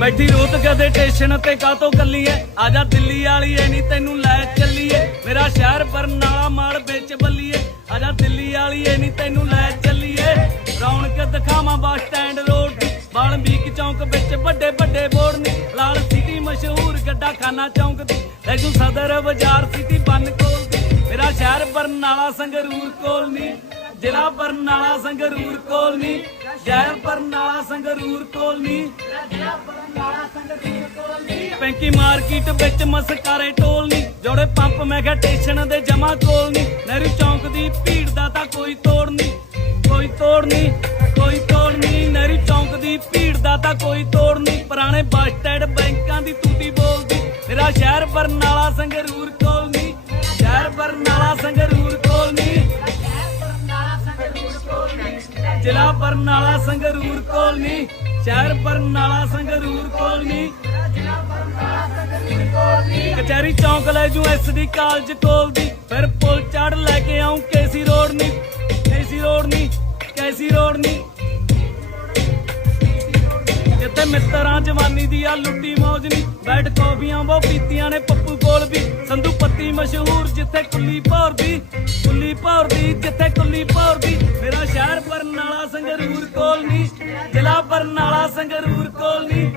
ਬੈਠੀ ਰੋਤ ਕਦੇ ਟੇਸ਼ਨ ਤੇ ਕਾਤੋਂ ਕੱਲੀ ਐ? ਆਜਾ ਦਿੱਲੀ ਵਾਲੀ ਐ ਨਹੀਂ ਤੈਨੂੰ ਲੈ ਚੱਲੀਏ। ਮੇਰਾ ਸ਼ਹਿਰ ਬਰਨਾਲਾ ਮਾਲ ਵਿੱਚ ਬੱਲੀਏ। ਆਜਾ ਦਿੱਲੀ ਵਾਲੀ ਐ ਨਹੀਂ ਤੈਨੂੰ ਲੈ ਚੱਲੀਏ। ਰੌਣਕ ਦਿਖਾਵਾਂ ਬੱਸ ਸਟੈਂਡ ਰੋਡ ਦੀ। ਬਾਲਮੀਕ ਚੌਂਕ ਵਿੱਚ ਵੱਡੇ ਵੱਡੇ ਬੋਰਡ ਨੇ। ਲਾਲ ਸਿਟੀ ਮਸ਼ਹੂਰ ਗੱਡਾ ਖਾਨਾ ਚੌਂਕ ਦੀ। ਲੈਜੂ ਸਦਰ ਬਾਜ਼ਾਰ ਸਿਟੀ ਬੰਨ ਕੋਲ ਦੀ। ਮੇਰਾ ਸ਼ਹਿਰ ਬਰਨਾਲਾ ਸੰਗਰੂਰ ਕੋਲ ਨਹੀਂ ਜ਼ਿਲ੍ਹਾ ਬਰਨਾਲਾ ਸੰਗਰੂਰ ਕੋਲਨੀ ਸ਼ਹਿਰ ਬਰਨਾਲਾ ਸੰਗਰੂਰ ਕੋਲਨੀ। ਪੈਂਕੀ ਮਾਰਕੀਟ ਵਿੱਚ ਮਸਕਾਰੇ ਟੋਲਨੀ। ਜੋੜੇ ਪੰਪ ਮੈਂ ਕਿਹਾ ਟੇਸ਼ਨ ਦੇ ਜਮਾ ਕੋਲਨੀ। ਨਹਿਰੂ ਚੌਂਕ ਦੀ ਭੀੜ ਦਾ ਤਾਂ ਕੋਈ ਤੋੜ ਨਹੀਂ ਕੋਈ ਤੋੜ ਨਹੀਂ ਕੋਈ ਤੋੜ ਨਹੀਂ ਨਹਿਰੂ ਚੌਂਕ ਦੀ ਭੀੜ ਦਾ ਤਾਂ ਕੋਈ ਤੋੜ ਨਹੀਂ ਪੁਰਾਣੇ ਬੱਸ ਸਟੈਂਡ ਬੈਂਕਾਂ ਦੀ ਟੂਟੀ ਬੋਲਦੀ। ਮੇਰਾ ਸ਼ਹਿਰ ਬਰਨਾਲਾ ਸੰਗਰੂਰ ਕੋਲਨੀ। ਸ਼ਹਿਰ ਬਰਨਾਲਾ ਸੰਗਰੂਰ ਜ਼ਿਲ੍ਹਾ ਬਰਨਾਲਾ ਸੰਗਰੂਰ ਕੋਲਨੀ, ਸ਼ਹਿਰ ਬਰਨਾਲਾ ਸੰਗਰੂਰ ਕੋਲਨੀ। ਕਚਹਿਰੀ ਚੌਂਕ ਲੈ ਜੂ ਐਸਡੀ ਕਾਲਜ ਕੋਲ ਦੀ, ਫਿਰ ਪੁਲ ਚੜ ਲੈ ਕੇ ਆਉਂ ਕੇਸੀ ਰੋਡ ਨਹੀਂ ਕੇਸੀ ਰੋਡ ਨਹੀਂ ਕੇਸੀ ਰੋਡ ਨਹੀਂ ਜਿੱਥੇ ਮਿੱਤਰਾਂ ਜਵਾਨੀ ਦੀ ਆ ਲੁੱਟੀ ਮੌਜ ਨਹੀਂ ਬੈਠ ਕੌਫੀਆਂ ਉਹ ਪੀਤੀਆਂ ਨੇ ਪੱਪੂ ਕੋਲ ਵੀ। ਸੰਧੂ ਪੱਤੀ ਮਸ਼ਹੂਰ ਜਿੱਥੇ ਕੁੱਲੀ ਭੌਰ ਦੀ, ਕੁੱਲੀ ਭੌਰ ਦੀ ਜਿੱਥੇ ਕੁੱਲੀ ਭੌਰ ਜ਼ਿਲ੍ਹਾ ਬਰਨਾਲਾ ਸੰਗਰੂਰ ਕੋਲ ਨਹੀਂ